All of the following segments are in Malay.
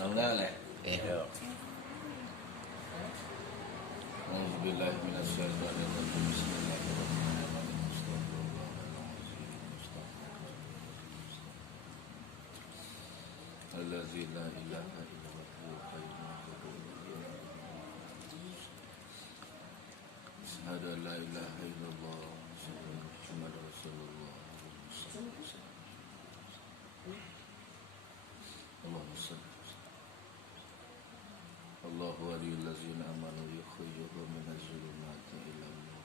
Enggak leh. Iya. Alhamdulillah minasyaitonir rajim. Bismillahirrahmanirrahim. Allazi la ilaha illa huwal qayyum. Asyhadu an la ilaha illallah Muhammadur Rasulullah. Allahumma shalli Allahu waliyul ladzina amanu yukhrijuhum minaz zulumati ilan nur.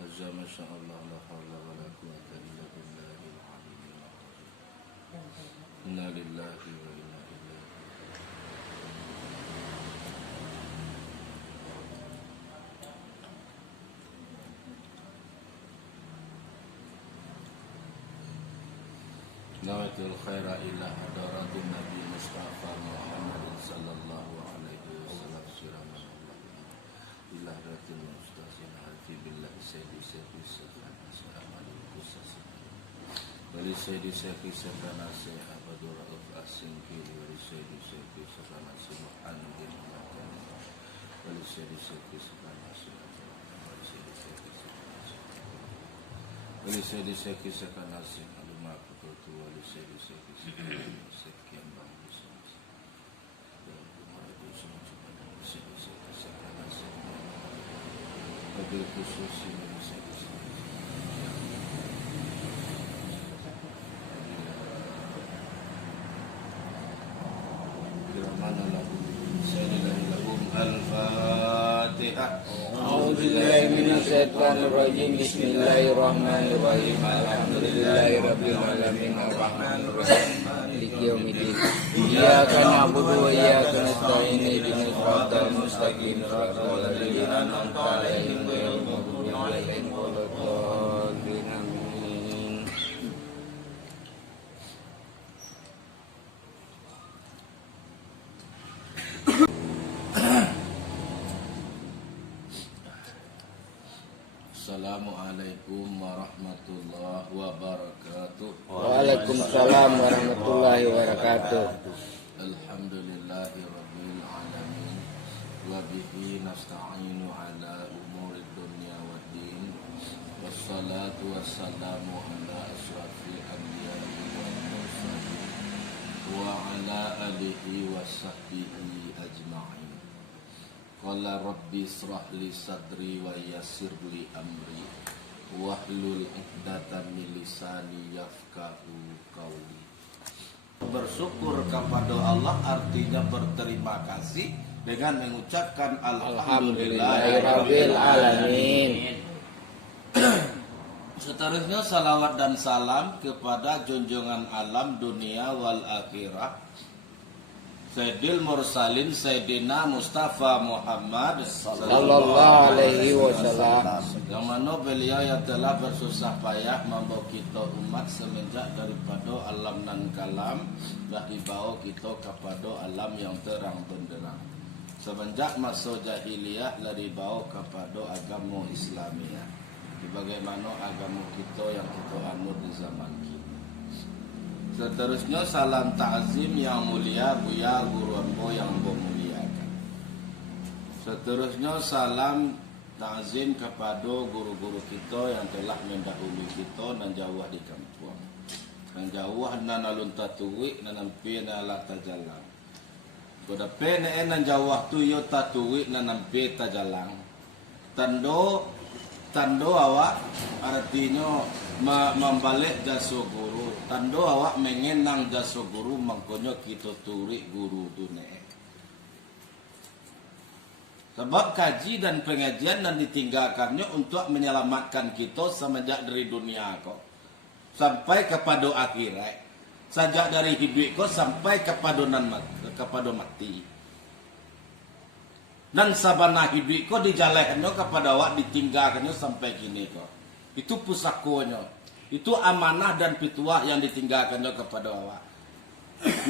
Azza ma syaa Allah la haula wala quwwata illa billahil aliyyil azim. Inna lillahi wa inna ilaihi Nawatul khaira illa hadaratun Nabi Mustafa Muhammad sallallahu alaihi wasallam siraman Allah illa ratul mustazin hati billahi sayyidi assalamu alaikum wali sayyidi sakana sahabadur rauf asingki wali sayyidi sakana subhanallah wali sayyidi sakana wali sayyidi sakana alumma kutu wali sayyidi sekian bagus wabil khusus wali sayyidi Rahmana lahum sayyidina lahum al-fatihah. A'udzu billahi minasyaitonir rajim. Bismillahirrahmanirrahim. Alhamdulillahirabbil alamin arrahmanir rahim maliki yaumiddin. Iyyaka na'budu wa iyyaka nasta'in ihdinas siratal mustaqim siratal ladzina an'amta 'alaihim ghairil maghdubi 'alaihim waladdallin. Amin. Assalamualaikum warahmatullahi wabarakatuh. Waalaikumsalam warahmatullahi wabarakatuh. Alhamdulillahi rabbil alamin. Wa bihi nasta'inu ala umurid dunya waddin. Wassalatu wassalamu ala asyrafil anbiya'i wal mursalin wa ala alihi wa sahbihi ajma'in. Qala rabbi israh li sadri wa yassir li amri wahlul 'uqdatam min lisani yafqahu qawli. Bersyukur kepada Allah artinya berterima kasih dengan mengucapkan Alhamdulillahirabbil alamin. Seterusnya salawat dan salam kepada junjungan alam dunia wal akhirah Sayyidil Mursalin Sayyidina Mustafa Muhammad Sallallahu alaihi wasallam. yang mana beliau yang telah bersusah payah membawa kita umat semenjak daripada alam nan kalam dah dibawa kita kepada alam yang terang benderang. Semenjak masa jahiliyah dah dibawa kepada agama Islamiyah. Bagaimana agama kita yang kita anut di zaman kita. Seterusnya salam ta'zim yang mulia Buya Guru Ambo yang memuliakan. Seterusnya salam ta'zim kepada guru-guru kita yang telah mendahului kita dan jauh di kampung. Dan jauh nan alun tatuwi nan ampi ala tajalang. Koda pene nan jauh tu yo tatuwi nan ampi tajalang. Tando awak artinya membalik jasa guru. Tando awak mengenang jasa guru mangkonyo kita turi guru dunia. Sebab kaji dan pengajian dan ditinggalkannya untuk menyelamatkan kita semenjak dari dunia kok sampai kepada akhirat. Sejak dari hidup kok sampai kepada mati. Dan sabana hidup kok dijalankannya kepada awak ditinggalkannya sampai kini kok. Itu pusakonya. Itu amanah dan pituah yang ditinggalkannya kepada awak.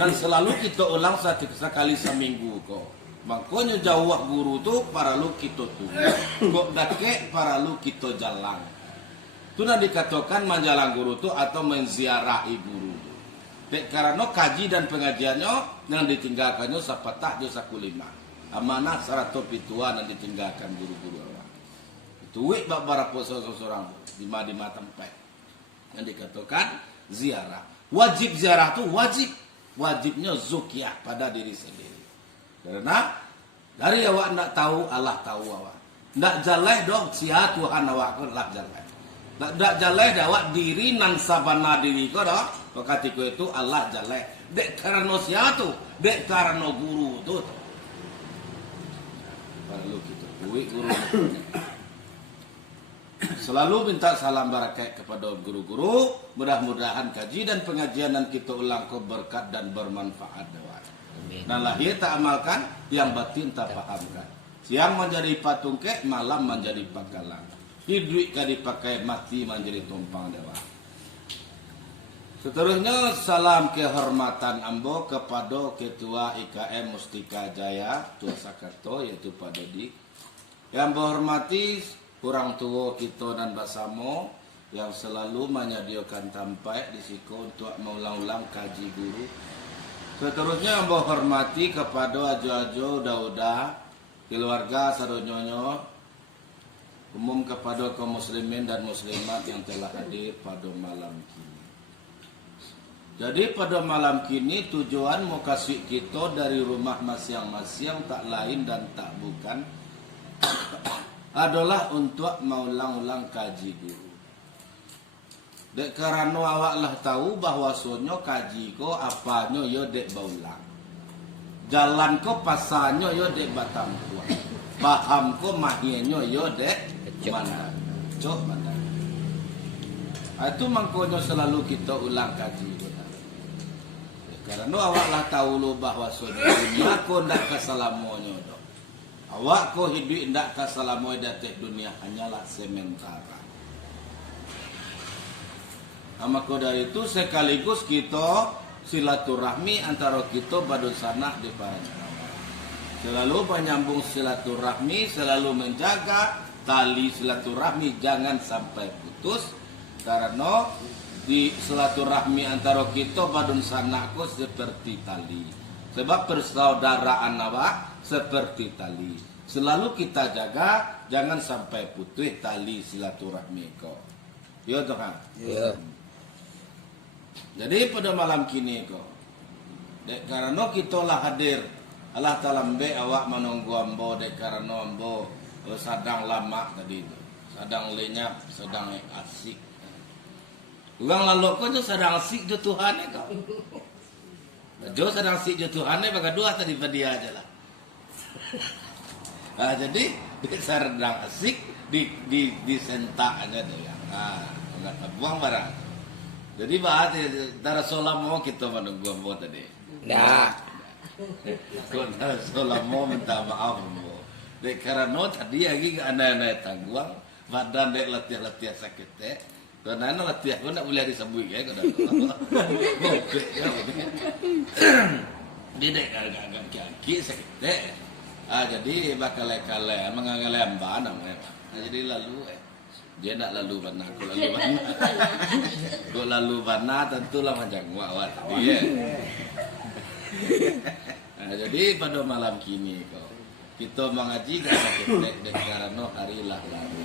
Dan selalu kita ulang sekali seminggu kok. Makanya jauh guru tu para lu kita tu. Kok dake para lu kita jalan. Itu nak dikatakan menjalan guru tu atau menziarahi guru tu. Dek karena kaji dan pengajiannya yang ditinggalkannya sapatah jo sakulima. Amanah 100 pituan yang ditinggalkan guru-guru awak. Tuik babara poso seorang di mata tempat. Yang dikatakan ziarah. Wajib ziarah itu wajib. Wajibnya zukiah pada diri sendiri. Karena dari awak nak tahu, Allah tahu awak. Nak jaleh dong sihat Tuhan awak ko lah jaleh. Nak jaleh awak diri nan sabana diri ko dah. Wakatiku itu Allah jaleh. Dek karena sihat tu, dek karena guru tu. Lalu kita duit guru. Selalu minta salam barakat kepada guru-guru. Mudah-mudahan kaji dan pengajian yang kita ulang ko berkat dan bermanfaat awak. Nah lahir tak amalkan, yang batin tak fahamkan. Siang menjadi patung kek, malam menjadi pakalang. Hidup kan dipakai, mati menjadi tumpang dewa. Seterusnya salam kehormatan ambo kepada Ketua IKM Mustika Jaya Tua Sakarto, yaitu Pak Dodi. Yang berhormati orang tua kita dan Basamo yang selalu menyediakan tempat di siku untuk mengulang-ulang kaji guru. Seterusnya yang hormati kepada ajo-ajo dauda, keluarga sadonyonyo, umum kepada kaum muslimin dan muslimat yang telah hadir pada malam kini. Jadi pada malam kini tujuan mau kasih kita dari rumah masing-masing tak lain dan tak bukan adalah untuk mengulang-ulang kaji guru. Dek karena awak lah tahu bahwa sonyo kaji ko apanya yo dek baulang. Jalan ko pasanyo yo dek batang kuat. Paham ko mahienyo yo dek mana. Cok mana. Itu mangkonyo selalu kita ulang kaji. Karena awak lah tahu lo bahwa sonyo dunia ko ndak kasalamonyo do. Awak ko hidup ndak kasalamoy datek dunia hanyalah sementara. Maka dari itu sekaligus kita silaturahmi antara kita badusana di Paranjanawa. Selalu menyambung silaturahmi, selalu menjaga tali silaturahmi jangan sampai putus. Karena di silaturahmi antara kita badusana ko seperti tali. Sebab persaudaraan awak seperti tali. Selalu kita jaga jangan sampai putus tali silaturahmi ko. Yo Tuhan. Ya. Jadi pada malam kini kok, dek karena kita lah hadir, Allah Taala mbe awak menunggu ambo dek karena ambo sedang lama tadi itu, sedang lenyap, sedang asik. Uang lalu kau tu sedang asik je Tuhan kau. Jo sedang asik je Tuhan bagai dua tadi pada dia aja lah. Nah, jadi sedang asik di sentak aja dia. Enggak buang barang. Jadi bahas darah solam mau kita menunggu ambo tadi. Dah. Kau darah solam mau minta maaf ambo. Dek karena tadi lagi anak-anak tangguang, badan dek latihan sakit teh. Karena latihan kau nak boleh disebut ya kau dah. Bokek ya. Dia dek agak kaki sakit teh. Jadi bakal kale mengangalem banam jadi lalu dia nak lalu bana, aku lalu bana. Aku lalu bana tentulah macam awak tadi ya. Jadi pada malam kini kau kita mengaji kita karena harilah lalu.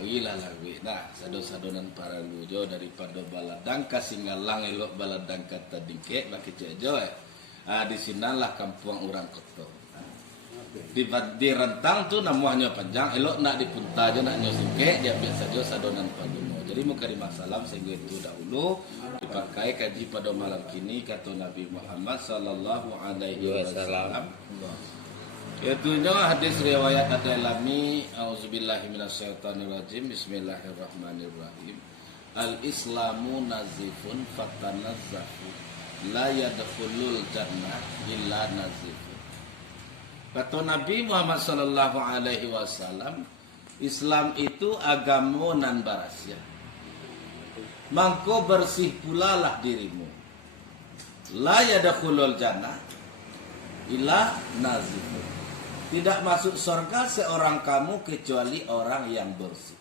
Harilah lalu. Nah, sado-sadonan para lujo daripada baladang kasinggalang elok baladang kata dingke baki cejo. Di sinalah kampung orang kotor. Di rentang tu namanya panjang elok nak dipunta aja nak nyosike dia biasa saja sadonan paduno. Jadi muka di masalam sehingga itu dahulu dipakai kaji pada malam kini kata Nabi Muhammad sallallahu alaihi wasallam. Yaitunya hadis riwayat Ad-Dailami auzubillahi minasyaitonirrajim bismillahirrahmanirrahim. Al-Islamu nazifun fatanazzafu la yadkhulul jannah illa nazifun. Kata Nabi Muhammad sallallahu alaihi wasallam, Islam itu agama nan barasia. Mangko bersih pula lah dirimu. La yadkhulul jannah illa nazifun. Tidak masuk surga seorang kamu kecuali orang yang bersih.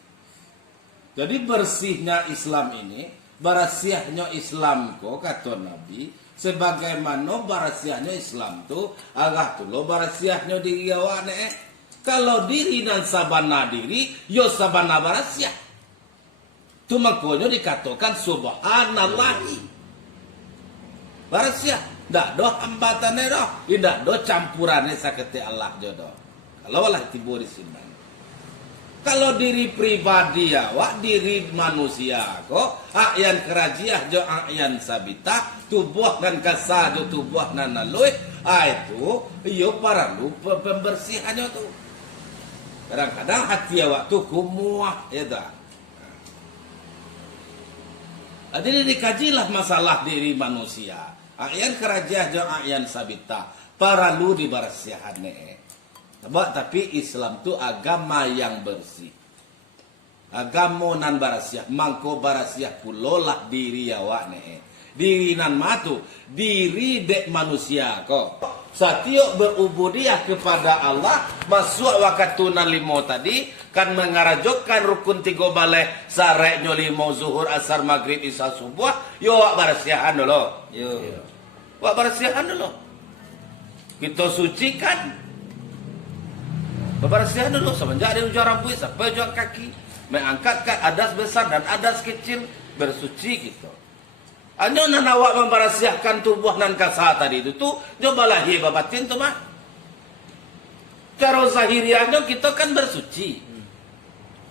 Jadi bersihnya Islam ini barasiahnya Islam ko kata Nabi sebagaimana barasiahnya Islam tu agak tu lo barasiahnya diri awak ne. Kalau diri dan sabana diri yo sabana barasiah. Tu makanya dikatakan subhanallahi. Barasiah ndak do hambatannya do, ndak do campurannya sakete Allah jodoh. Kalau lah tibu di sini. Kalau diri pribadi ya, wak diri manusia kok akyan kerajiah jo akyan sabita tubuh dan kasa jo tubuh dan nalui itu iyo paralu pembersihannya tuh. Kadang-kadang hati awak tuh kumuah ya dah. Jadi dikajilah masalah diri manusia. Akyan kerajiah jo akyan sabita paralu dibersihannya. Sebab tapi Islam tu agama yang bersih. Agama nan barasiah, mangko barasiah pulolah diri awak ne. Diri nan matu, diri dek manusia kok. Satio berubudiah kepada Allah, masuk waktu nan limo tadi kan mengarajokkan rukun 3 balai sareknya 5 zuhur asar maghrib isya subuh, yo wak barasiahan dulu. Yo. Wak barasiahan dulu. Kita sucikan Bebersihan dulu semenjak dari ujung rambut sampai ujung kaki, mengangkatkan adas besar dan adas kecil, bersuci gitu. Hanya nan awak membersiahkan tubuh nan kasa tadi itu tuh, cobalah hiba batin tuh mah. Cara zahiriahnya kita kan bersuci,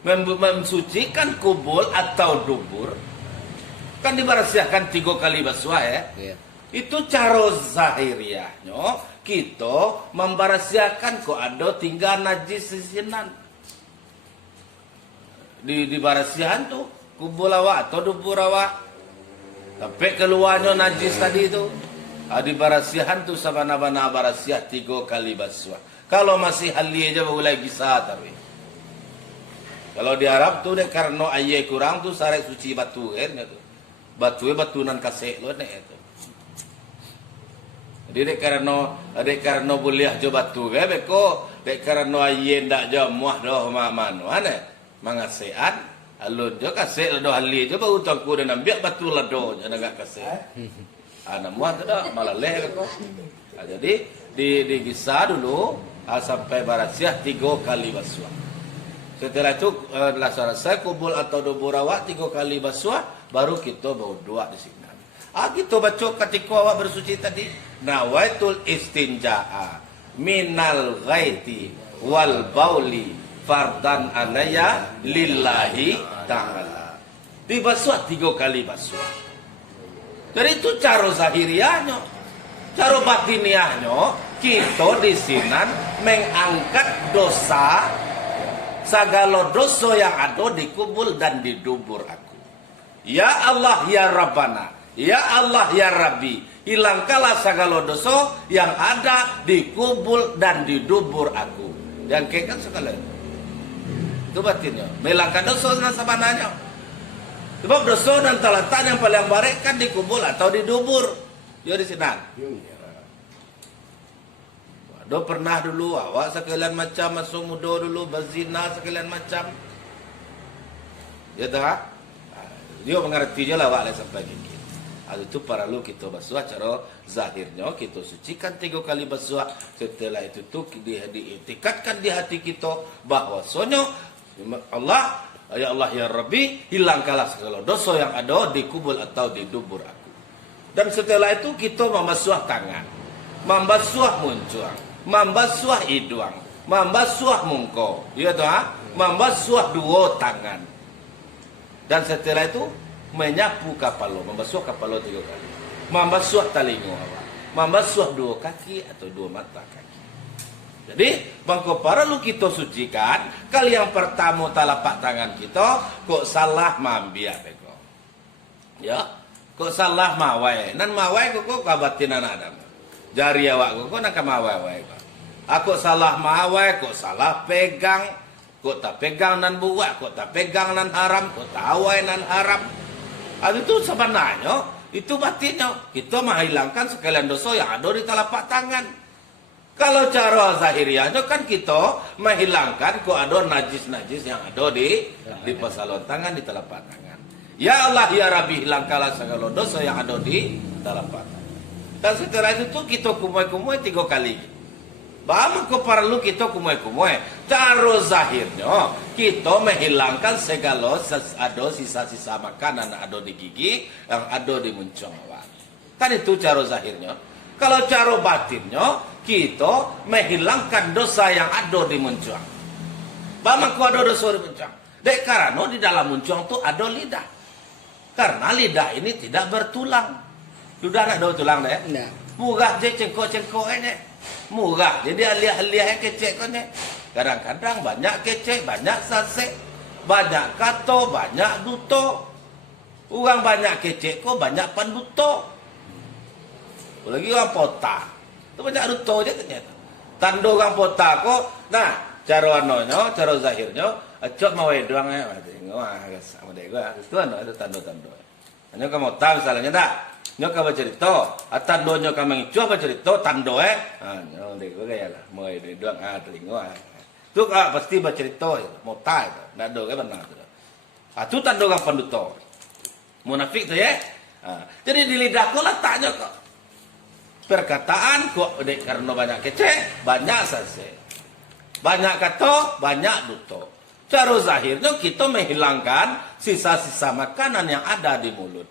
mensucikan kubul atau dubur, kan dibersiahkan 3 kali basuh ya. Yeah. Itu cara zahiriahnya. Kita membarasiakan kok ada tinggal najis sisinan di barasihan tuh kubul awak atau dubur awak sampai keluarnya najis tadi itu di barasihan tuh sabana-bana barasiah 3 kali basuh. Kalau masih hali aja boleh bisa tapi kalau di Arab tuh dek karena ayah kurang tuh sare suci batu kan gitu. Batunan kasih lo nih itu. Jadi dek karena boleh coba tu ke beko dek karena ayen dak jamuah doh mamano ane mangasean alun jo kasih do hali jo bau tangku dan ambil batu lado jangan agak kasih ana muah tu dak malah leh beko. Jadi di kisah dulu sampai barasiah 3 kali basuh. Setelah itu selesai kubul atau dubur awak 3 kali basuh baru kita bau doa di sini. Kita baca ketika awak bersuci tadi nawaitul istinja'a minal ghaiti wal bauli fardan anaya lillahi ta'ala. Dibasuh 3 kali basuh. Jadi itu cara zahiriahnya. Cara batiniahnya kita di sini mengangkat dosa segala dosa yang ada di kubul dan di dubur aku. Ya Allah ya Rabbana. Ya Allah ya Rabbi, hilangkanlah segala dosa yang ada di kubul dan di dubur aku. Yang kekan sekali. Itu batinnya. Melangkan dosa dan sabananya. Sebab dosa dan talatan yang paling baik kan di kubul atau di dubur. Ya di sini. Do pernah dulu awak sekalian macam masuk muda dulu berzina sekalian macam. Ya dah. Dia mengerti je lah awak sampai gini. Itu perlu kita basuh cara zahirnya kita sucikan 3 kali basuh. Setelah itu tuh diitikadkan di hati kita bahwa sonyo Allah ya Allah ya Rabbi hilangkanlah segala dosa yang ada di kubul atau di dubur aku. Dan setelah itu kita membasuh tangan, membasuh muncung, membasuh hidung, membasuh muka, ya toh, membasuh 2 tangan. Dan setelah itu menyapu kapalo, membasuh kapalo 3 kali, membasuh talingo awak, membasuh 2 kaki atau 2 mata kaki. Jadi bangko para lu kita sucikan kali yang pertama telapak tangan kita kok salah mambiak beko. Ya, kok salah mawai, nan mawai kok kabatin anak Adam. Jari awak kok nak mawai. Aku salah mawai, kok salah pegang, kok tak pegang nan buat, kok tak pegang nan haram, kok tak awai nan haram. Itu sebenarnya itu batinnya kita menghilangkan sekalian dosa yang ada di telapak tangan. Kalau cara zahiriahnya kan kita menghilangkan kok ada najis-najis yang ada di pasaluan tangan, di telapak tangan. Ya Allah ya Rabbi, hilangkanlah segala dosa yang ada di dalam badan. Dan setelah itu tuh kita kumai-kumai 3 kali. Bahwa perlu kita kumai-kumai. Cara zahirnya kita menghilangkan segala ada sisa-sisa makanan yang ada di gigi, yang ada di muncung awak. Kan itu cara zahirnya. Kalau cara batinnya kita menghilangkan dosa yang ada di muncung. Bahwa ada dosa di muncung. Dek karena di dalam muncung itu ada lidah. Karena lidah ini tidak bertulang. Sudah nak ada tulang deh? Nah. Murah je cengkok-cengkok ini. Murah. Jadi alih-alih kecek kan ni. Kadang-kadang banyak kecek, banyak sasek, banyak kato, banyak duto. Orang banyak kecek ko banyak panduto. Lagi orang pota. Tu banyak duto je ternyata. Tando orang pota ko, nah, cara anonya, cara zahirnya, acok mau doang tengok sama dek gua. Itu ada tando-tando. Hanya kamu tahu misalnya tak? Nyoka bercerita, tando nyoka mengicuh bercerita, tando nyoka dek gua gaya lah, mau doang telinga. Tu pasti bercerita, mau tahu, nak do kan benar tu. Tu tando orang penduto, munafik tu ya. Jadi di lidahku letaknya kok. Perkataan kok dek karena banyak kecek, banyak sase, banyak kata, banyak duto. Cara zahirnya kita menghilangkan sisa-sisa makanan yang ada di mulut.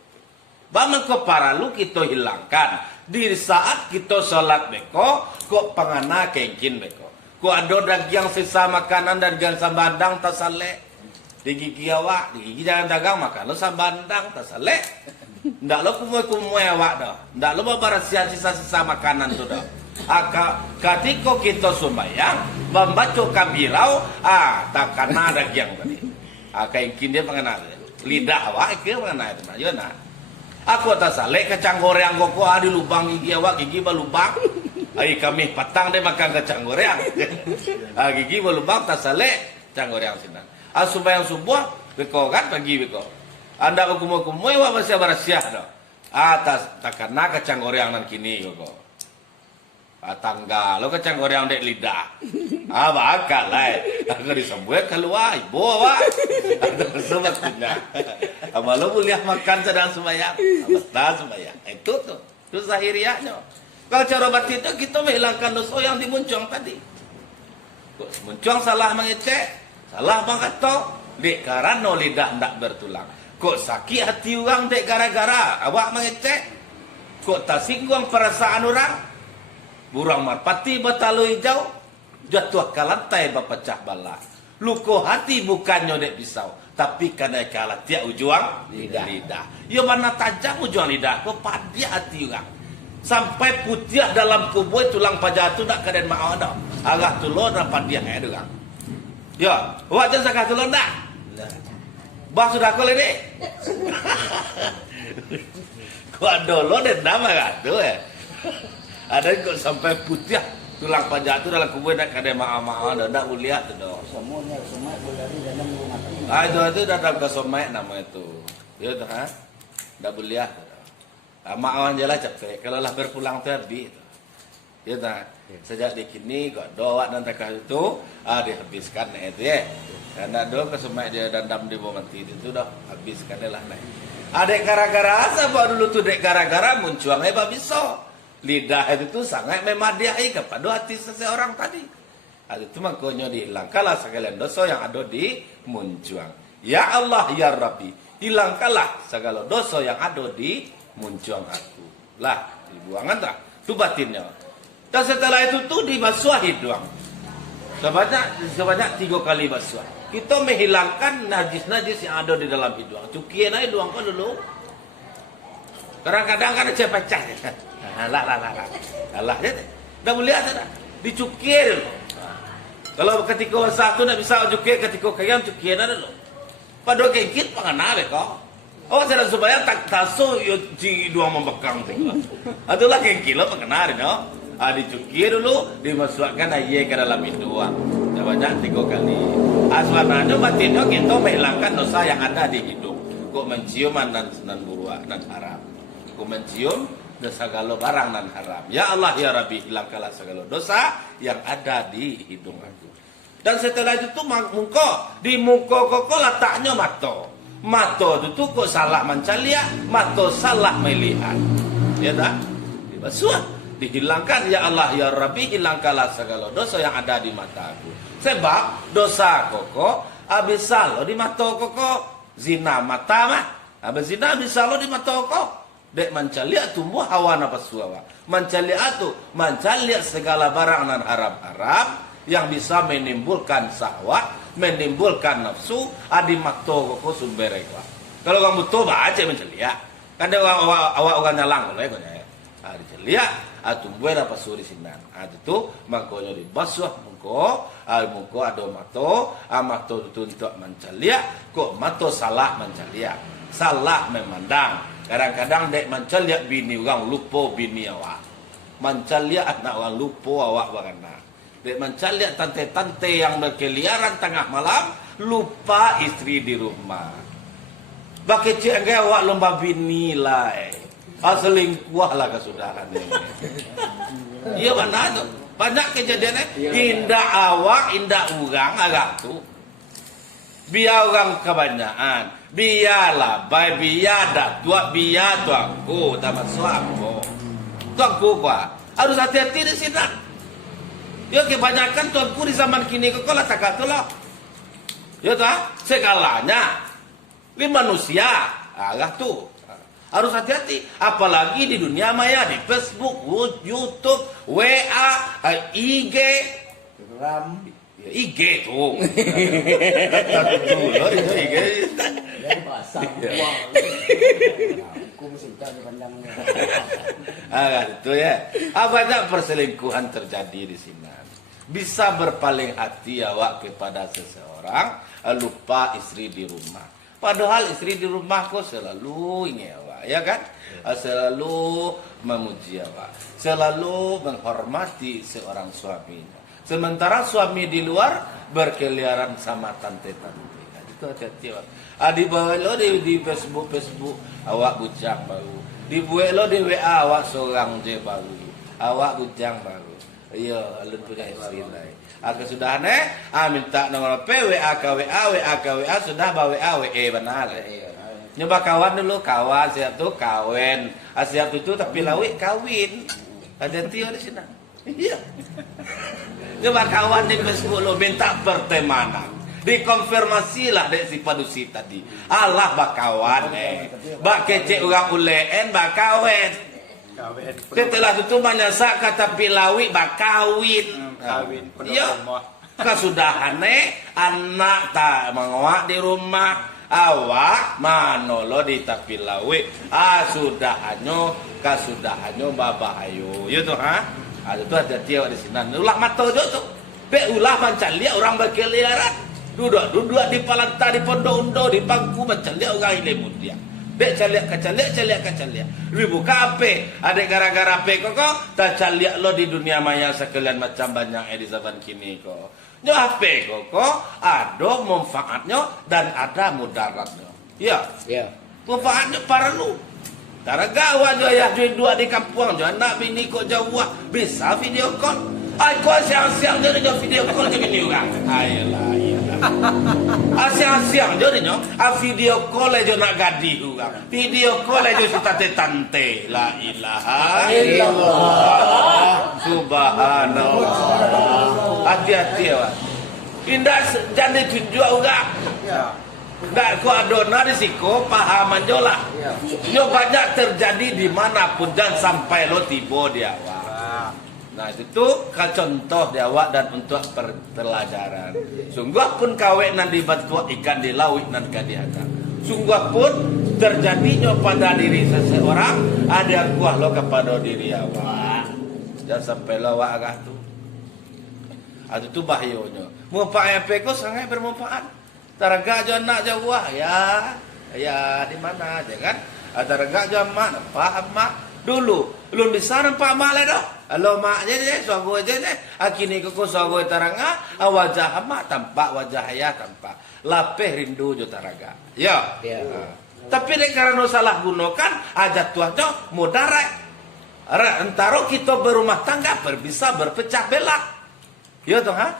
Baman kepara lu kita hilangkan. Di saat kita sholat beko, kok pengana kengkin beko. Kok ada daging sisa makanan dan jangan sambandang tak saleh. Di gigi awak, di gigi jangan dagang makan lu sambandang tak saleh. Ndak lo kumui-kumui awak dah. Ndak lo berasihan sisa-sisa makanan tu dah. Ketika kita sembahyang membaca kabirau, tak kena daging tadi. Kengkin dia pengena. Lidah awak ke pengena itu nah. Ya nah. Aku tak saleh kacang goreng koko di lubang gigi awak, gigi berlubang. Kami petang dia makan kacang goreng. Gigi berlubang tak saleh kacang goreng sinan. Sembahyang subuh beko kan pagi beko. Anda kumui-kumui wa masih berasiah dah. Tak kena kacang goreng nan kini koko. Tangga lo kacang goreng dek lidah. Bakal lah. Aku disebut keluar ibu awak. Sebetulnya. Malu boleh makan sedang sembahyang. Betul sembahyang. Itu tuh. Itu zahiriahnya. Kalau cara batin itu kita menghilangkan dosa yang dimuncung tadi. Muncung salah mengecek, salah mengata, dek karena lidah tidak bertulang. Kok sakit hati orang dek gara-gara awak mengecek. Kok tak singgung perasaan orang. Burang marpati batalu hijau, jatuh ke lantai berpecah bala. Luko hati bukannya dek pisau, tapi karena kalah tiap ujung lidah. Ya mana tajam ujung lidah, kok padia hati orang. Sampai putih dalam kubur tulang pajak tu nak keden mau dah. Agak tulur dan padia orang. Ya, awak jangan sakit tulur dah. Bah sudah kau lede. Kau ada lo dan nama kan tu Ada kok sampai putih tulang pajak tu dalam kubur nak kade maa-maa dah tak boleh lihat tu dah. Semuanya semai berlari dalam rumah. Itu dalam kesomai nama itu. Ya tu tak boleh lihat tu dah. Maa je lah capek. Kalau lah berpulang tu habis. Ya tak. Sejak di kini kok doa dan takah itu dihabiskan itu ya. Karena doa kesomai dia dandam di bawah mati itu dah habiskan lah naik. Adek gara-gara asa bawa dulu tu dek gara-gara muncul hebat bisa. Lidah itu sangat memadiai kepada hati seseorang tadi. Itu makanya dihilangkanlah segala dosa yang ada di muncuang. Ya Allah ya Rabbi, hilangkanlah segala dosa yang ada di muncuang aku. Lah, dibuangan tak? Itu batinnya. Dan setelah itu tuh dibasuh hidung. Sebanyak 3 kali basuh. Kita menghilangkan najis-najis yang ada di dalam hidung. Cukian aja hidung kau dulu. Kadang-kadang kan pecah. Allah dia dah boleh ada dicukir dulu. Kalau ketika satu nak bisa cukir, ketika kayam cukir ada dulu. Pada kengkit pengenal kau. Oh saya supaya tak tasu yo di dua membekang tu. Itulah kengkit lo pengenal no. Dicukir dulu, dimasukkan air ke dalam hidung. Sebanyak 3 kali. Aslananya batinnya kita menghilangkan dosa yang ada di hidung. Kok mencium dan buruan dan haram. Kok mencium segala barang dan haram. Ya Allah ya Rabbi, hilangkanlah segala dosa yang ada di hidung aku. Dan setelah itu muka, di muka koko letaknya mata. Mato itu kok salah mencalia, mato salah melihat. Ya tak? Dibasuh, dihilangkan ya Allah ya Rabbi, hilangkanlah segala dosa yang ada di mataku. Sebab dosa koko abisa lo di mata koko, zina mata mah. Abis zina bisa lo di mata koko. Dek mencalia tumbuh hawa nafsu hawa. Mencalia tu, mencalia segala barang dan harap-harap yang bisa menimbulkan syahwat, menimbulkan nafsu, adi makto koko sumber ekwa. Kalau kamu tuh baca mencelia, kan dia awak orang nyalang loh ya, adi celia, tumbuh apa suri sinan, adi tu mangkonya di basuh mangko, mangko ada makto itu untuk mencelia, kok makto salah mencelia, salah memandang. Kadang-kadang dek mencelia bini orang lupa bini awak, mencelia anak orang lupa awak bagaimana. Dek mencari tante-tante yang berkeliaran tengah malam, lupa istri di rumah. Bagi cik awak lomba bini lah, selingkuh lah kesudahan ini. Iya mana tu? Banyak kejadiannya. Indah awak, indah orang agak tu. Biar orang kebanyakan, biarlah, biar dah tua, biar tuanku, tamat suaku. Tuanku kuah, harus hati-hati di sini. Ya kebanyakan tuanku di zaman kini kok lah tak tu lah. Ya tak? Segalanya di manusia agak tu harus hati-hati. Apalagi di dunia maya, di Facebook, YouTube, WA, IG, Instagram, IG tu. Itu loh itu IG. dan pasang uang. Aku mesti cari pandangnya. Itu ya. Banyak perselingkuhan terjadi di sini. Bisa berpaling hati awak kepada seseorang, lupa istri di rumah. Padahal istri di rumah kok selalu ingin awak, ya kan? Selalu memuji awak, selalu menghormati seorang suaminya. Sementara suami di luar berkeliaran sama tante-tante. Itu hati-hati awak. Dibawa lo di Facebook awak bujang baru. Dibuat lo di WA awak seorang je baru. Awak bujang baru. Iya, alun punya istri lain. Kesudahan minta nomor WA ke WA sudah bawa WA benar. Nyoba kawan dulu, kawan siap tuh kawin. Siap itu tapi lawi kawin. Ada tio di sini. Iya. Nyoba kawan di Facebook lo minta pertemanan. Dikonfirmasilah dek si padusi tadi. Allah bakawan bak kece orang uleen bakawin. Setelah itu menyasa kata pilawi bakawin. Kawin. Iya. Kesudahan anak tak mengawak di rumah. Awak manolo di tapilawi. Sudahannya kasudahannya babahayu. Itu ha. Itu ada tiaw di sini. Ulah mata tu. Be ulah mencalia orang berkeliaran. Duduk di palanta di pondok undo di bangku mencalia orang ilmu dia. Dek caliak. Ribu kape, adek gara-gara pe kok tak caliak lo di dunia maya sekalian macam banyak di zaman kini kok. Nyo ape kok ada manfaatnya dan ada mudaratnya. Ya. Manfaatnya perlu. Taraga wajah ya dua di kampung, jangan nak bini kok jauh bisa video call. Ai kok siang-siang jadi video call jadi ni orang. Ayolah. Siang-siang jadi nyo, video call aja nak gadi juga. Video call aja suka tante. La ilaha illallah. Subhanallah. Hati-hati ya. Indah jadi tunjuk juga. Nggak kau adona risiko pahaman jola. Nyo banyak terjadi dimanapun dan sampai lo tiba di awak. Nah itu contoh di awak dan untuk pelajaran. Sungguh pun kawin nanti batu ikan di laut dan kadiana. Sungguh pun terjadinya pada diri seseorang ada kuah lo kepada diri awak. Jangan sampai lo awak agak tu. Itu bahayanya. Manfaat peko sangat bermanfaat. Taraga jo nak jauh ya di mana aja kan? Taraga jo mak paham mak dulu. Belum bisa nampak mak le dah. Kalau mak je suago je akini koko suago taranga wajah mak tampak wajah ayah tampak. Lapeh rindu jo taraga. Ya. Tapi nek karena salah gunakan ajat tuahnya mudarat. Antara kita berumah tangga bisa berpecah belah. Ya toh ha?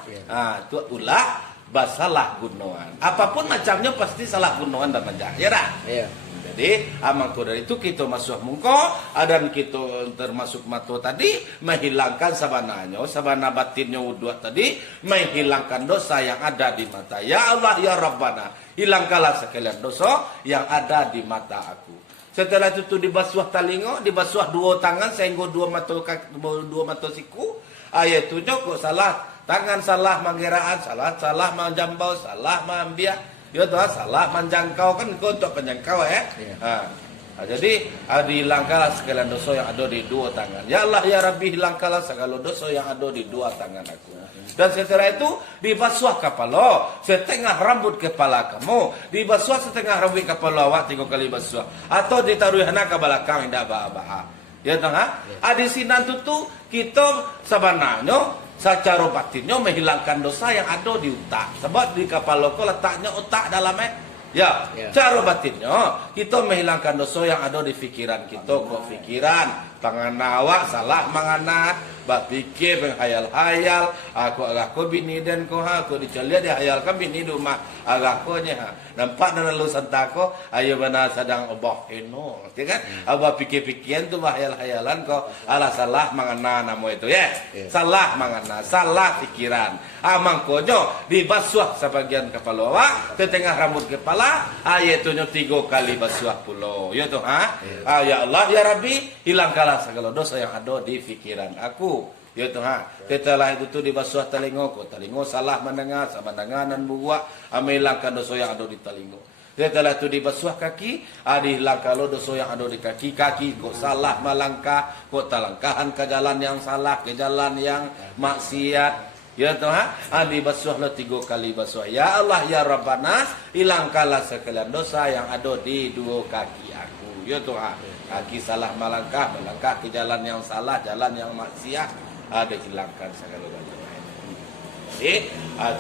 Tu ulah basalah gunoan. Apapun macamnya pasti salah gunoan dan menjah. Ya dah. Iya. Jadi amangko dari itu kita masuk mungko dan kita termasuk mato tadi menghilangkan sabana batinnya wudhu tadi, menghilangkan dosa yang ada di mata. Ya Allah ya Rabbana, hilangkanlah sekalian dosa yang ada di mata aku. Setelah itu dibasuh talingo, dibasuh dua tangan sehingga dua mata siku. Ayatunya kok salah tangan, salah menggeraan, salah menjambau, salah membiak. Ya tuh salah menjangkau kan kau untuk penjangkau ya. Iya. Jadi dihilangkanlah segala dosa yang ada di dua tangan. Ya Allah ya Rabbi, hilangkanlah segala dosa yang ada di dua tangan aku. Dan setelah itu dibasuh kepala, setengah rambut kepala kamu, dibasuh setengah rambut kepala awak 3 kali basuh, atau ditaruh hana ke belakang tidak bah. Ya tuh di sini tuh kita sebenarnya secara batinnya menghilangkan dosa yang ada di otak. Sebab di kepala kau letaknya otak dalamnya. Ya, cara batinnya kita menghilangkan dosa yang ada di fikiran kita. Kok fikiran, tangan awak salah menganat, berpikir menghayal-hayal. Aku bini dan kau aku dicelia dia hayalkan bini di rumah aku nya. Nampak dan lalu sentako ayo benar sedang obah eno, kan? Abah pikir-pikiran tu hayal-hayalan kau ala salah mengana nama itu ya. Salah mengana, salah pikiran. Mangkonyo dibasuh sebagian kepala awak, setengah rambut kepala, ayatunya 3 kali basuh pulau. Ya tu ya Allah ya Rabbi, hilangkanlah segala dosa yang ada di pikiran aku. Ya Tuhan, setelah itu dibasuh telingo salah mendengar, sama dengan dan buat, hilangkan dosa yang ada di telingo. Setelah itu dibasuh kaki, dihilangkan dosa yang ada di kaki kok salah melangkah, kok terlangkahan ke jalan yang salah, ke jalan yang maksiat. Ya Tuhan, dibasuhlah 3 kali basuh. Ya Allah ya Rabbana, hilangkanlah sekalian dosa yang ada di 2 kaki aku. Ya Tuhan, kaki salah melangkah ke jalan yang salah, jalan yang maksiat. Hilangkan segala macam. Jadi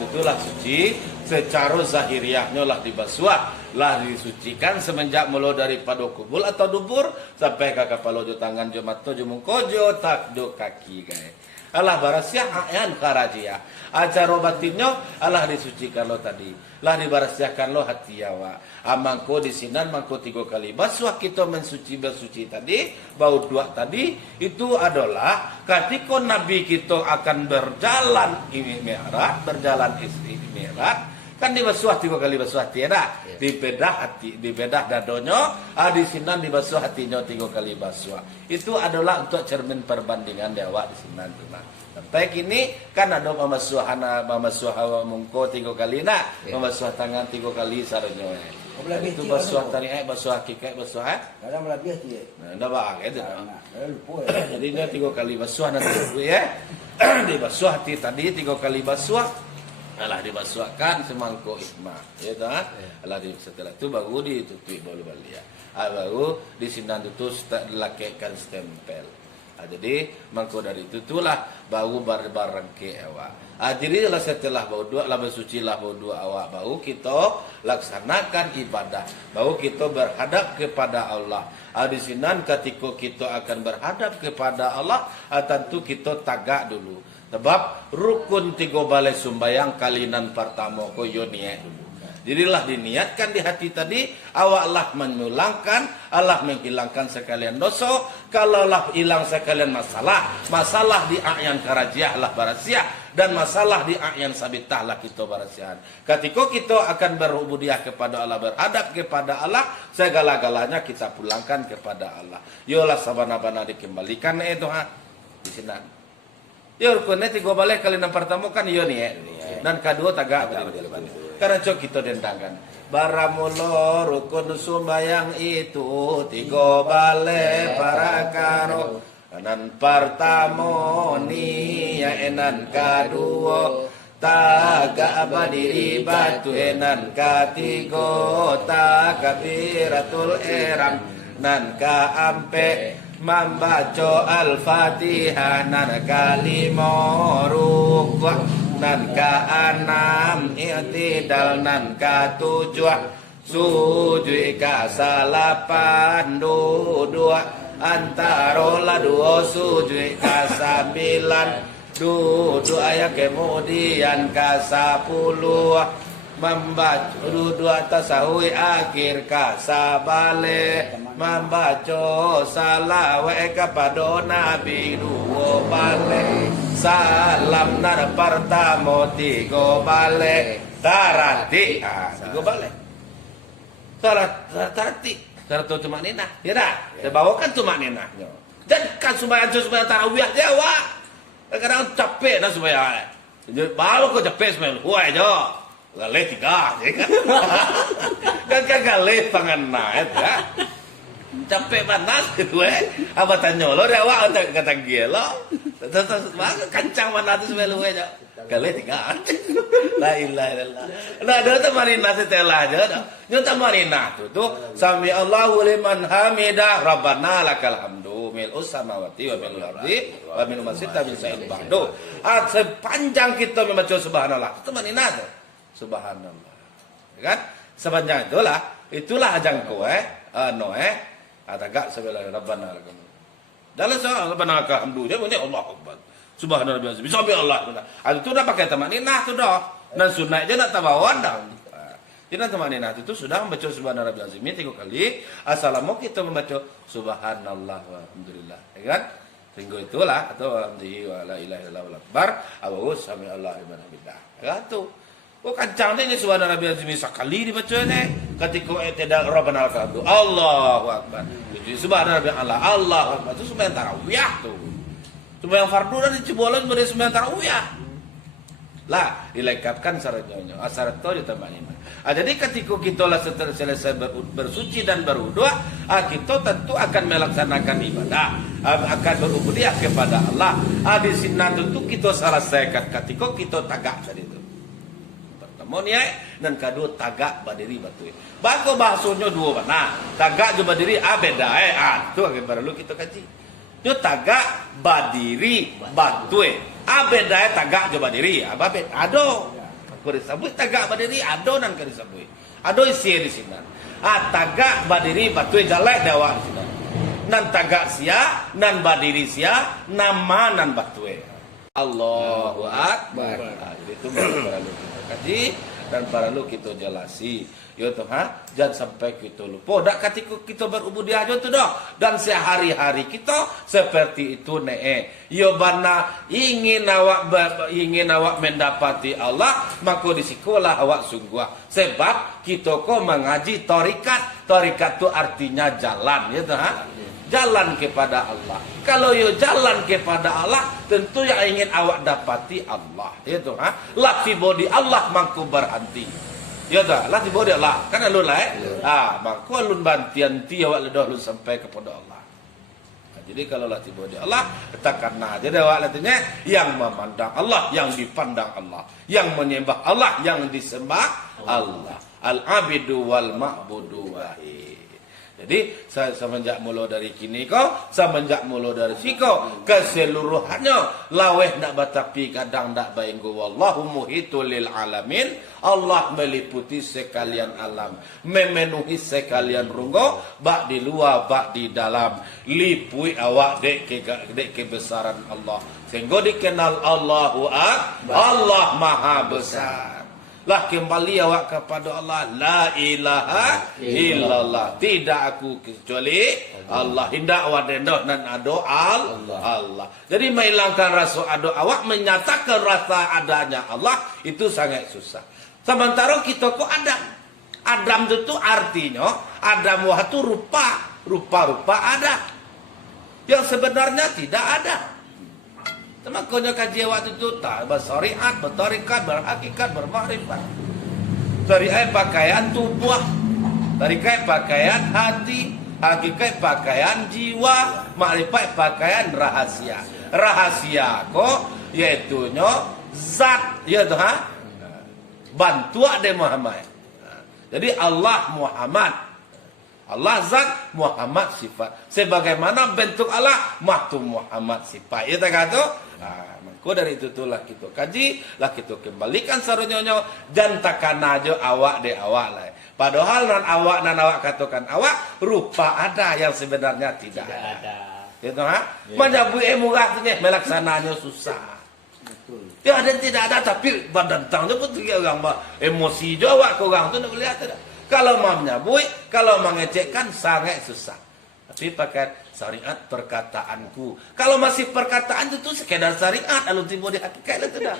itulah suci secara zahiriahnya lah dibasuh, lah disucikan semenjak mula daripada kubul atau dubur sampai ke kepala jo tangan jo mata jo muka jo tak jo kaki guys. Allah barasiah ayan karajia. Acara batinnya Allah disucikan lo tadi. Lah dibarasiahkan lo hati awak. Mangko di sinan mangko 3 kali basuh kita bersuci tadi, bau 2 tadi itu adalah ketika Nabi kita akan berjalan Mi'raj, berjalan Mi'raj kan dibasuh 3 kali basuh hati ya. Dibedah hati, dibedah dadonya, di sinan dibasuh hatinya 3 kali basuh. Itu adalah untuk cermin perbandingan di awak di sinan tu nah. Sampai kini kan ada memasuh hawa mungko 3 kali nak, memasuh tangan 3 kali saronyo. Itu basuh tarik basuh kaki basuh Kadang melabih dia. Nah, dah bah gitu. Lupa. Jadi dia 3 kali basuh nanti ya. Dibasuh hati tadi 3 kali basuh. Alah dibasuhkan semangkuk hikmah. Ya tak? Alah setelah itu baru ditutup bola balia. Baru di sinan itu dilakaikan stempel. Jadi mangko dari itu itulah baru bareng ke awak. Jadi setelah bau 2 lah bersuci lah bau 2 awak baru kita laksanakan ibadah. Baru kita berhadap kepada Allah. Di sinan ketika kita akan berhadap kepada Allah, tentu kita tagak dulu. Sebab rukun 3 balai sumbayang kalinan pertama ko yo niat dulu. Jadilah diniatkan di hati tadi, awak Allah memulangkan, Allah menghilangkan sekalian dosa. Kalau Allah hilang sekalian masalah di a'yan karajiah lah barasiah, dan masalah di a'yan sabitah lah kita barasihan. Ketika kita akan berubudiah kepada Allah, berhadap kepada Allah, segala-galanya kita pulangkan kepada Allah. Yolah sabana-bana dikembalikan itu di sini. Ya rukunnya 3 balik kali yang pertama kan yo nih dan kedua tagak karena cok kita dendangkan baramulo rukun sumbayang itu 3 balik para karo dan pertama ni ya enan kedua tagak badiri batu enan ketiga takbiratul ihram nan kaampe membaca Al-Fatihah nan kalima rukuk nan ka-6 i'tidal nan ka-7 sujud ka-8 duduk antara la 2 sujud ka-9 Duduk ayat kemudian kasapuluh membaca dua tasawuf akhir kasabale membaca salawat kepada Nabi dua balik salam nar pertama tiga balik tarati tiga balik tarati tarati cuma nina ya dah saya bawakan cuma nina jadikan sembahyang tarawih Jawa kadang capek dah sembahyang baru kau capek sembahyang huai jo galeh tiga, kan galeh pangan naik ya, capek panas gitu apa tanya lo dia awak kata gila, terus kancang mana tu sebelum aja, galeh tiga, la ilaha illallah, nah ada tu marina setelah aja, nyata marina tu sami Allahu liman hamidah, Rabbana lakal hamdu, mil'us samawati wa mil'ul ardi wa min masita min sa'il ba'du, sepanjang kita membaca subhanallah, itu marina tu. Subhanallah, kan? Sepanjang itulah ajang kowe, atagak sebelah Rabbana lakal. Dalam soal Rabbana lakal hamdu, dia punya Allah Akbar. Subhanallah biasa. Bisa Allah. Itu dah pakai tamaninah tu dah. Dan sunnah aja nak tabawan dah. Jadi tamaninah itu sudah membaca Subhanallah biasa 3 kali. Assalamualaikum kita membaca Subhanallah walhamdulillah, ya kan? Sehingga itulah atau alhamdulillah la ilaha illallah akbar, Allahu sami Allah liman hamidah. Ya tu. Oh kancang ni subhanallah biasa sekali dibaca ni. Ketika tidak Rabbana lakal hamdu, Allahu akbar. Jadi subhanallah biasa Allahu akbar itu sembahyang tarawih tu. Sembahyang fardu dan dicebolon pada sembahyang tarawih. Lah dilengkapkan syaratnya. Syarat itu ditambahkan. Jadi ketika kita lah selesai bersuci dan berwudu, kita tentu akan melaksanakan ibadah, akan berubudiyah kepada Allah. Di sini tentu kita selesaikan ketika kita tagak tadi itu. Dan kedua tagak berdiri batu. Bagus bahasanya dua mana? Tagak juga berdiri beda itu akan baru kita kaji. Yo tagak berdiri batu. Beda tagak juga berdiri. Ado. Kau disebut tagak berdiri ado dan kau disebut. Ado isi di sini. Tagak berdiri batu jalek dewa di sini. Nan tagak sia, nan berdiri sia, nama nan batu. Allahu Akbar. Jadi itu perlu kita kaji dan perlu kita jelasi. Ya tuh jangan sampai kita lupa. Dak ketika kita berubudiyah aja tu dah. Dan sehari-hari kita seperti itu yo bana ingin awak mendapati Allah, maka di sekolah awak sungguh. Sebab kita kok mengaji tarikat. Tarikat itu artinya jalan, ya tuh jalan kepada Allah. Kalau yo jalan kepada Allah, tentu yang ingin awak dapati Allah. Itu latih bodi Allah mangku berhenti. Ya dah, latih bodi Allah. Kan alun lah mangku alun bantian ti awak ledah lu sampai kepada Allah. Jadi kalau latih bodi Allah, karena jadi awak latihnya yang memandang Allah, yang dipandang Allah, yang menyembah Allah, yang disembah Allah. Al-abidu wal ma'budu wahid. Jadi semenjak mula dari kini semenjak mula dari siko keseluruhannya laweh nak batapi kadang nak bainggo wallahu muhitul lil alamin. Allah meliputi sekalian alam, memenuhi sekalian runggo, bak di luar bak di dalam. Lipui awak dek kebesaran Allah sehingga dikenal Allahu Akbar, Allah Maha Besar. Lah kembali awak kepada Allah, la ilaha illallah, tidak aku kecuali Allah, hindak wadendoh dan ado Allah. Jadi menghilangkan rasa ado awak, menyatakan rasa adanya Allah itu sangat susah. Sementara kita kok Adam itu artinya Adam itu rupa ada yang sebenarnya tidak ada. Makanya kaji waktu itu tak bersyariat, bertarikat, berhakikat, bermakrifat. Syariat pakaian tubuh, tarikat pakaian hati, hakikat pakaian jiwa, makrifat pakaian rahasia. Rahasia kok yaitu zat, ya tuh bantu ada Muhammad. Jadi Allah Muhammad. Allah zat, Muhammad sifat. Sebagaimana bentuk Allah, makhtum Muhammad sifat. Ya tak kata? Maka dari itu lah kita kaji, lah kita kembalikan sarunyonya dan takkan aja awak de awak lah. Padahal nan awak katakan awak rupa ada yang sebenarnya tidak ada. Gitu ha? Menjabu murah tu ni melaksananya susah. Betul. Ya ada tidak ada, tapi badantang tu pun tiga orang emosi jawab ke orang tu nak lihat tak. Kalau mau menyabui, kalau mengecekkan sangat susah. Tapi pakai syariat perkataanku. Kalau masih perkataan itu sekedar syariat, lalu timbul di hakikat lah tidak.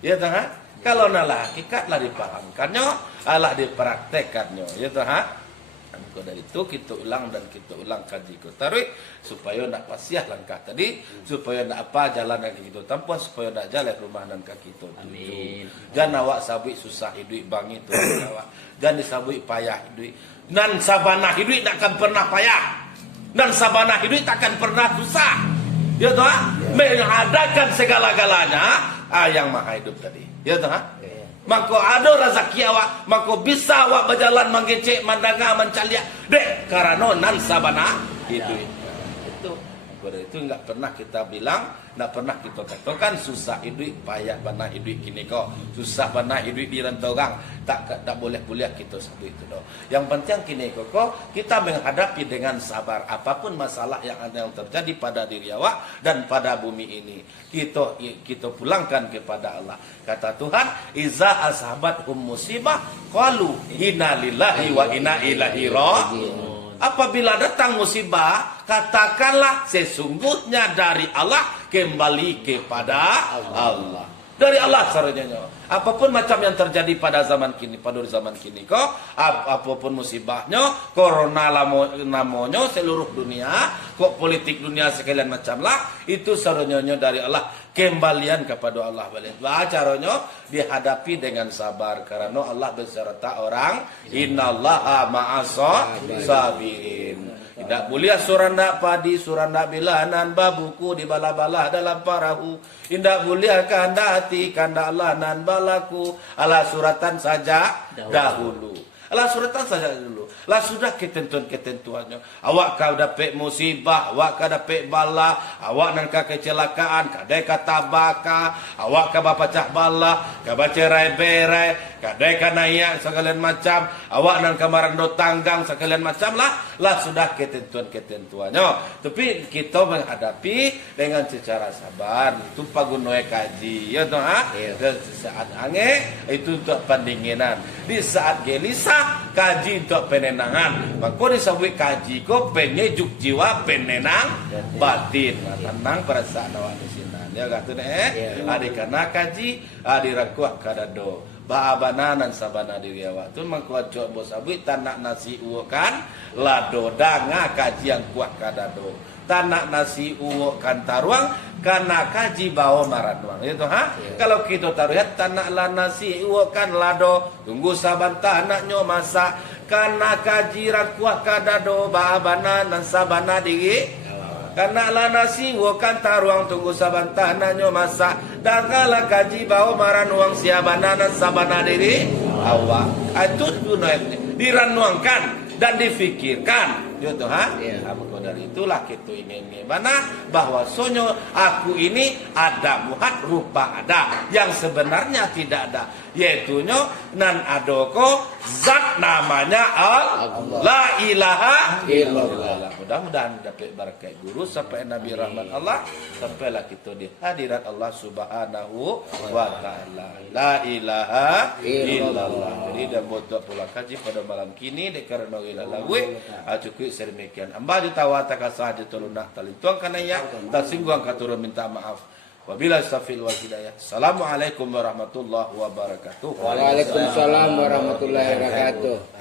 Ya tak? Kalau nalah hakikat lah dipahamkannya, Allah dipraktekkannya. Ya tak? Maka dari itu kita ulang dan kita ulang kaji kita tarik supaya nak pasiah langkah tadi, supaya nak apa jalan yang kita tempuh, supaya nak jalan rumah dan kaki kita tuju. Jangan awak sabui susah hidup bangi tu awak. Jangan disabui payah hidup. Dan sabana hidup takkan pernah payah. Dan sabana hidup takkan pernah susah. Ya toh? Mengadakan segala-galanya yang maha hidup tadi. Ya toh? Maka ada rezeki awak, maka bisa awak berjalan mengecek, mandanga, mencaliak. Dek, karena nan sabana hidup. Itu. Maka dari itu enggak pernah kita bilang, enggak pernah kita katakan susah hidup, payah bana hidup kini kau. Susah bana hidup di rantau orang. Tak boleh kita sebut itu doh. Yang penting kini kok kita menghadapi dengan sabar apapun masalah yang ada yang terjadi pada diri awak dan pada bumi ini. Kita pulangkan kepada Allah. Kata Tuhan, "Iza ashabat musibah qalu inna lillahi wa inna ilaihi raji'un." Apabila datang musibah, katakanlah sesungguhnya dari Allah, kembali kepada Allah. Dari Allah sarjanya. Apapun macam yang terjadi pada zaman kini, kok apapun musibahnya, corona namanya seluruh dunia, kok politik dunia sekalian macam lah, itu sarjanya dari Allah, kembalian kepada Allah balik. Caranya dihadapi dengan sabar karena Allah beserta orang, innallaha ma'as-sabirin. Tidak boleh suranda padi, suranda bilanan, babuku di bala-bala dalam parahu. Tidak boleh kanda hati, kanda Allah nan balaku. Ala suratan saja dahulu. Ala suratan saja dulu. Lah sudah ketentuan-ketentuannya. Awak kau dapat musibah, awak kau dapat bala, awak nang kecelakaan, kadai kata baka, awak kau bapacah bala, kau baca rai-berai, kadai kau naik segala macam, awak nang kamaran do tanggang segala macam lah. Lah sudah ketentuan-ketentuannya. Tapi kita menghadapi dengan secara sabar. Itu pagunoi kaji, ya toh ha? Saat angin itu untuk pendinginan. Di saat gelisah kaji untuk penenangan. Maka disebut kaji ko penyejuk jiwa, penenang batin. Tenang perasaan awak di sini. Ya kata adik karena kaji adik rakuah kadado. Baabana nan sabana diri awak tu mangkuat cok bos abui tanak nasi uokan lado danga kaji yang kuah kadado. Tanak nasi uokan taruang karena kaji bawa maranwang. Itu ha? Kalau kita taruh tanak la nasi uokan lado tunggu saban tanaknya masak karena kaji rakuah kadado baabana nan sabana diri. Karena lah nasi wakan taruang tunggu saban tanahnya masak dan kala kaji bawa maran uang siabana dan sabana diri awak itu diranuangkan dan difikirkan gitu ha. Maka dari itulah kita ingin mana bahwa sonyo aku ini ada muhat rupa ada yang sebenarnya tidak ada, yaitu nan adoko zat namanya Allah, la ilaha illallah. Mudah-mudahan dapat berkat guru sampai Nabi rahmat Allah, sampailah kita di hadirat Allah Subhanahu wa taala. La ilaha illallah. Jadi dan buat pula kaji pada malam kini karena ilalah cukup sedemikian. Amba ditawata sahaja toluna talituang kanaya tersinggung katurun minta maaf. Wabila istafil wal hidayah. Assalamualaikum warahmatullahi wabarakatuh. Waalaikumsalam warahmatullahi wabarakatuh.